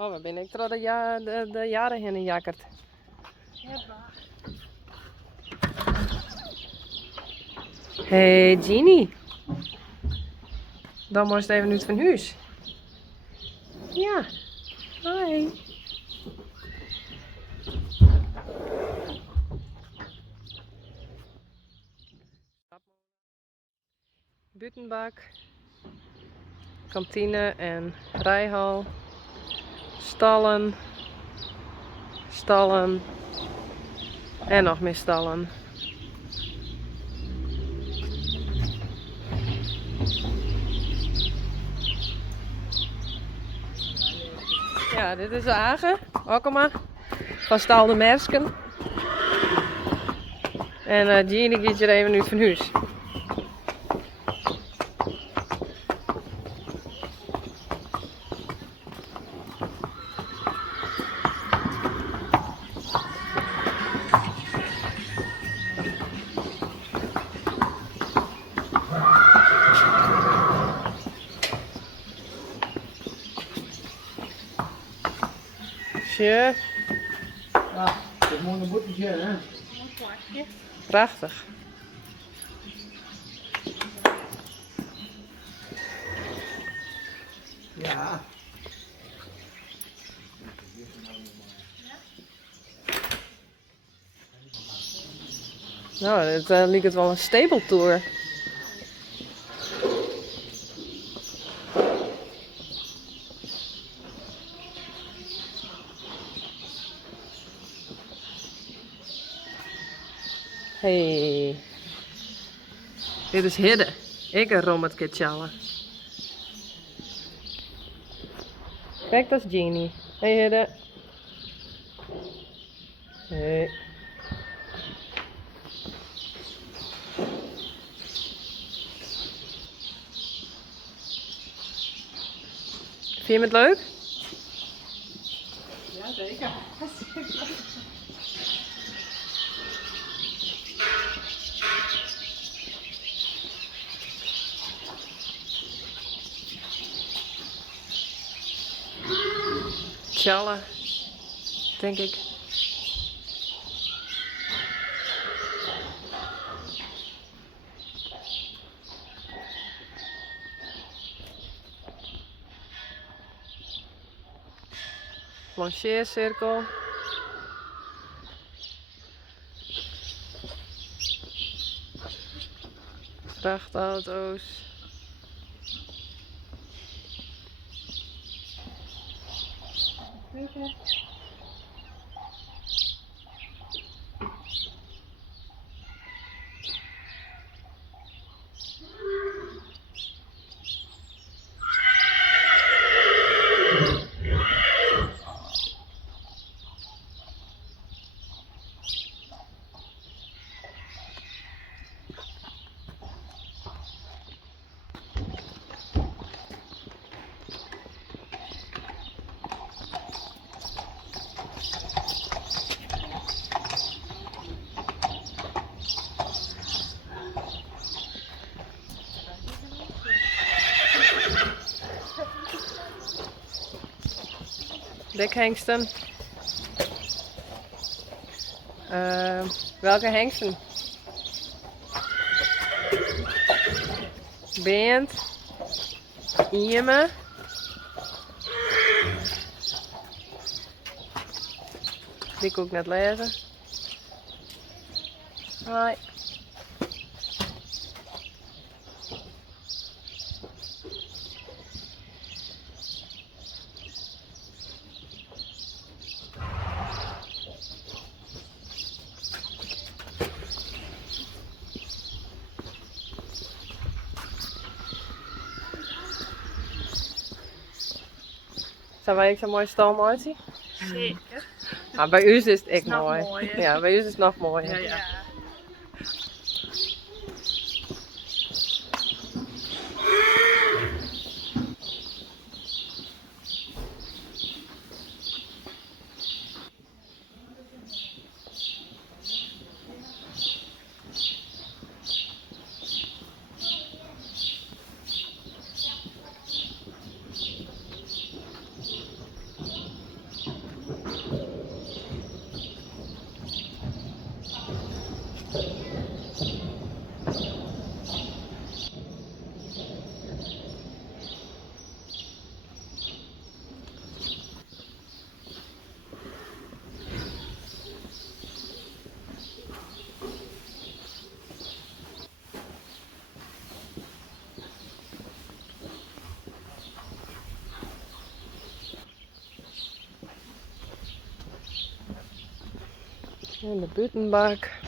Oh, waar ben ik er de jaren heen jakkerd? Hey Jeannie, dan moest even uit van huis. Ja, hi. Buitenbak, kantine en rijhal, stallen, stallen en nog meer stallen. Ja, dit is Agen, Okkema, van Stal de Mersken. En Jeannie gaat hier even uit van huis. Tje. Ja, dat is mooi een boetetje, hè? Prachtig. Ja. Nou, het lijkt het wel een stapeltour. Hey. Dit is Hidde. Ik een rommetkitjallen. Kijk, dat is Jeannie. Hey Hidde. Hey. Vind je het leuk? Ja, zeker. Tjallen, denk ik. Plancheercirkel. Vrachtauto's. Dekhengsten. Welke hengsten? Beent. Ieme. Die kan ik net lezen. Hoi. Zijn wij ook zo'n mooie stal uitzien? Zeker. Ah, bij u is het echt nog mooi. mooier. Ja, bij u is het nog mooier. Ja. En de buitenbak.